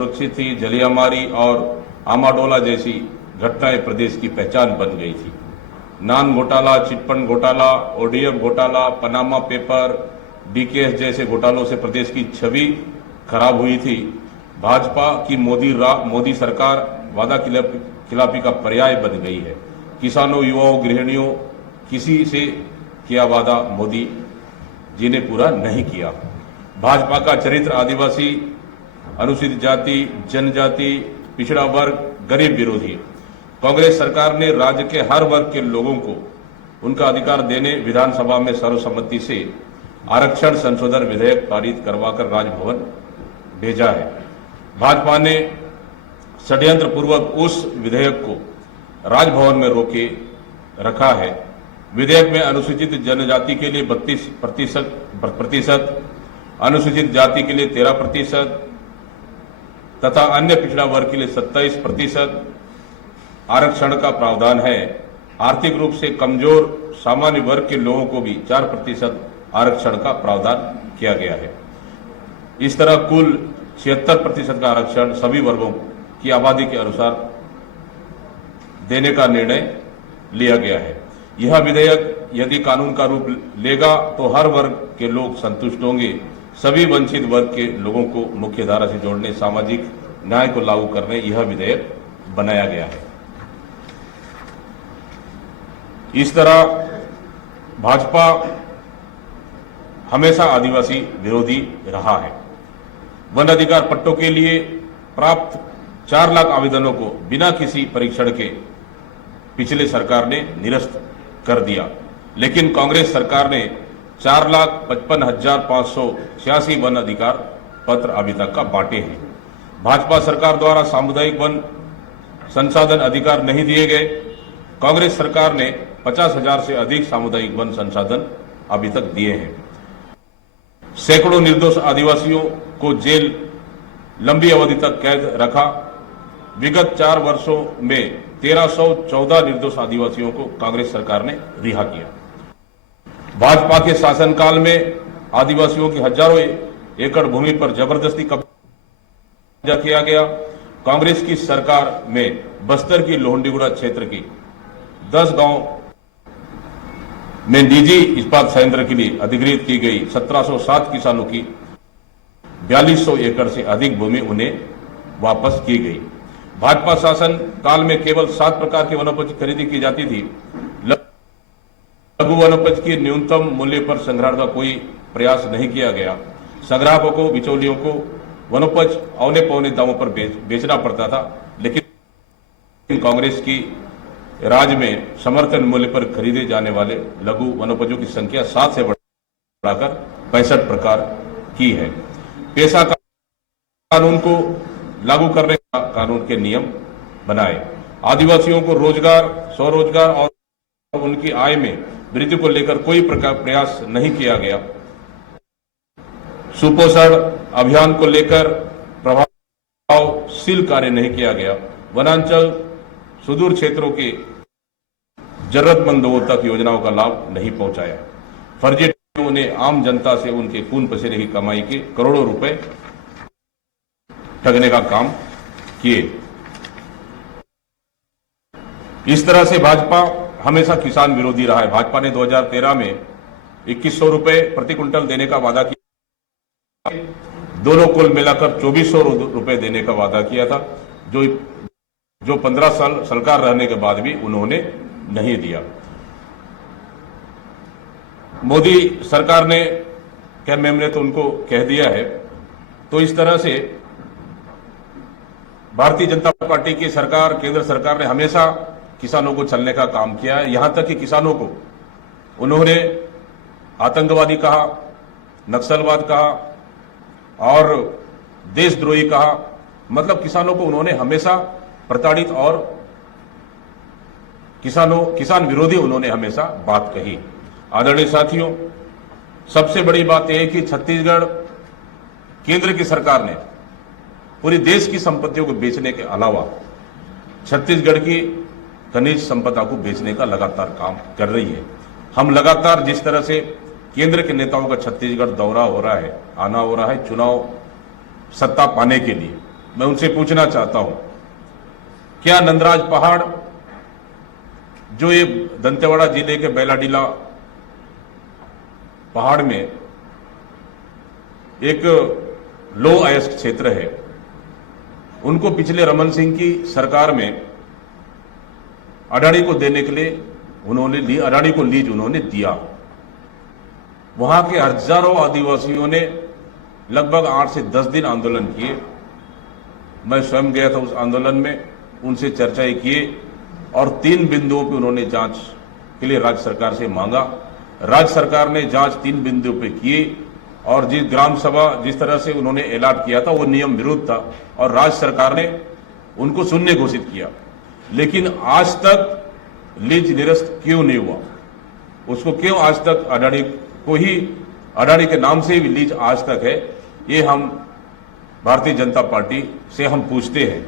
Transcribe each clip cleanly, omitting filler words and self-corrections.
सुरक्षित थी। जलियांवाला और आमाडोला जैसी घटनाएं प्रदेश की पहचान बन गई थी। नान घोटाला, चिटफंड घोटाला, ओडीएफ घोटाला, पनामा पेपर, डीकेएस जैसे घोटालों से प्रदेश की छवि खराब हुई थी। भाजपा की मोदी सरकार वादा खिलाफी का पर्याय बन गई है। किसानों, युवाओं, गृहिणियों, किसी से किया वादा मोदी जी ने पूरा नहीं किया। भाजपा का चरित्र आदिवासी, अनुसूचित जाति, जनजाति, पिछड़ा वर्ग, गरीब विरोधी। कांग्रेस सरकार ने राज्य के हर वर्ग के लोगों को उनका अधिकार देने विधानसभा में सर्वसम्मति से आरक्षण संशोधन विधेयक पारित करवाकर राजभवन भेजा है। भाजपा ने षड्यंत्र पूर्वक उस विधेयक को राजभवन में रोके रखा है। विधेयक में अनुसूचित जनजाति के लिए 32%, अनुसूचित जाति के लिए 13% तथा अन्य पिछड़ा वर्ग के लिए 27% आरक्षण का प्रावधान है। आर्थिक रूप से कमजोर सामान्य वर्ग के लोगों को भी 4% आरक्षण का प्रावधान किया गया है। इस तरह कुल 76% का आरक्षण सभी वर्गों की आबादी के अनुसार देने का निर्णय लिया गया है। यह विधेयक यदि कानून का रूप लेगा तो हर वर्ग के लोग संतुष्ट होंगे। सभी वंचित वर्ग के लोगों को मुख्य धारा से जोड़ने, सामाजिक न्याय को लागू करने यह विधेयक बनाया गया है। इस तरह भाजपा हमेशा आदिवासी विरोधी रहा है। वन अधिकार पट्टों के लिए प्राप्त 4 लाख आवेदनों को बिना किसी परीक्षण के पिछले सरकार ने निरस्त कर दिया, लेकिन कांग्रेस सरकार ने 4,55,586 वन अधिकार पत्र अभी तक का बांटे हैं। भाजपा सरकार द्वारा सामुदायिक वन संसाधन अधिकार नहीं दिए गए। कांग्रेस सरकार ने 50,000 से अधिक सामुदायिक वन संसाधन अभी तक दिए हैं। सैकड़ों निर्दोष आदिवासियों को जेल लंबी अवधि तक कैद रखा। विगत 4 वर्षों में 1314 निर्दोष आदिवासियों को कांग्रेस सरकार ने रिहा किया। भाजपा के शासनकाल में आदिवासियों की हजारों एकड़ भूमि पर जबरदस्ती कब्जा किया गया। कांग्रेस की सरकार में बस्तर की लोहंडीगुड़ा क्षेत्र की 10 गांव में निजी इस्पात संयंत्र के लिए अधिग्रहित की गई 1707 किसानों की 4200 एकड़ से अधिक भूमि उन्हें वापस की गई। भाजपा शासन काल में केवल 7 प्रकार के वनोपज की खरीदी की जाती थी। लघु वनोपज के न्यूनतम मूल्य पर संग्रहण का कोई प्रयास नहीं किया गया। संग्राहकों को, बिचौलियों को वनोपज औने पौने दामों पर बेचना पड़ता था, लेकिन कांग्रेस की राज में समर्थन मूल्य पर खरीदे जाने वाले लघु वनोपजों की संख्या 7 से बढ़ाकर 65 प्रकार की है। पेशा कानून को लागू करने का कानून के नियम बनाए। आदिवासियों को रोजगार, स्वरोजगार और उनकी आय में वृद्धि को लेकर कोई प्रयास नहीं किया गया। सुपोषण अभियान को लेकर प्रभावशील कार्य नहीं किया गया। वनांचल, सुदूर क्षेत्रों के जरूरतमंद लोगों तक योजनाओं का लाभ नहीं पहुंचाया। फर्जी ने आम जनता से उनके खून पसीने की कमाई के करोड़ों रुपए ठगने का काम किए। इस तरह से भाजपा हमेशा किसान विरोधी रहा है। भाजपा ने 2013 में 2100 रुपए प्रति क्विंटल देने का वादा किया। दोनों कुल मिलाकर 2400 रुपए देने का वादा किया था, जो 15 साल सरकार रहने के बाद भी उन्होंने नहीं दिया। मोदी सरकार ने, क्या मैम ने तो उनको कह दिया है। तो इस तरह से भारतीय जनता पार्टी की सरकार, केंद्र सरकार ने हमेशा किसानों को छलने का काम किया है। यहां तक कि किसानों को उन्होंने आतंकवादी कहा, नक्सलवाद कहा और देशद्रोही कहा। मतलब किसानों को उन्होंने हमेशा प्रताड़ित और किसान विरोधी उन्होंने हमेशा बात कही। आदरणीय साथियों, सबसे बड़ी बात यह है कि छत्तीसगढ़ केंद्र की सरकार ने पूरी देश की संपत्तियों को बेचने के अलावा छत्तीसगढ़ की खनिज संपदा को बेचने का लगातार काम कर रही है। हम लगातार जिस तरह से केंद्र के नेताओं का छत्तीसगढ़ दौरा हो रहा है, आना हो रहा है चुनाव सत्ता पाने के लिए, मैं उनसे पूछना चाहता हूं, क्या नंदराज पहाड़ जो ये दंतेवाड़ा जिले के बैलाडीला पहाड़ में एक लो अयस्क क्षेत्र है, उनको पिछले रमन सिंह की सरकार में अडानी को देने के लिए उन्होंने अडानी को लीज उन्होंने दिया। वहां के हजारों आदिवासियों ने लगभग 8 से 10 दिन आंदोलन किए। मैं स्वयं गया था उस आंदोलन में, उनसे चर्चाएं किए और 3 बिंदुओं पर उन्होंने जांच के लिए राज्य सरकार से मांगा। राज्य सरकार ने जांच 3 बिंदुओं पे किए और जिस ग्राम सभा जिस तरह से उन्होंने अलॉट किया था वो नियम विरुद्ध था और राज्य सरकार ने उनको शून्य घोषित किया। लेकिन आज तक लीज निरस्त क्यों नहीं हुआ? उसको क्यों आज तक अडानी के नाम से भी लीज आज तक है, ये हम भारतीय जनता पार्टी से हम पूछते हैं।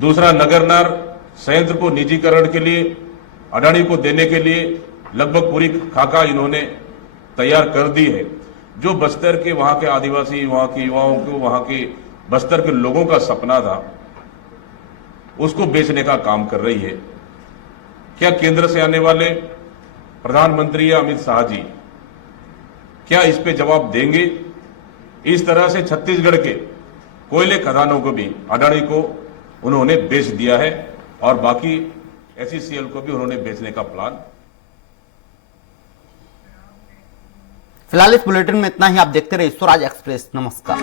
दूसरा, नगरनार संयंत्र को निजीकरण के लिए अडानी को देने के लिए लगभग पूरी खाका इन्होंने तैयार कर दी है। जो बस्तर के वहां के आदिवासी, वहां के युवाओं को, वहां के बस्तर के लोगों का सपना था, उसको बेचने का काम कर रही है। क्या केंद्र से आने वाले प्रधानमंत्री या अमित शाह जी क्या इस पे जवाब देंगे? इस तरह से छत्तीसगढ़ के कोयले खदानों को भी अडानी को उन्होंने बेच दिया है और बाकी एसईसीएल को भी उन्होंने बेचने का प्लान। फिलहाल इस बुलेटिन में इतना ही। आप देखते रहिए स्वराज एक्सप्रेस। नमस्कार।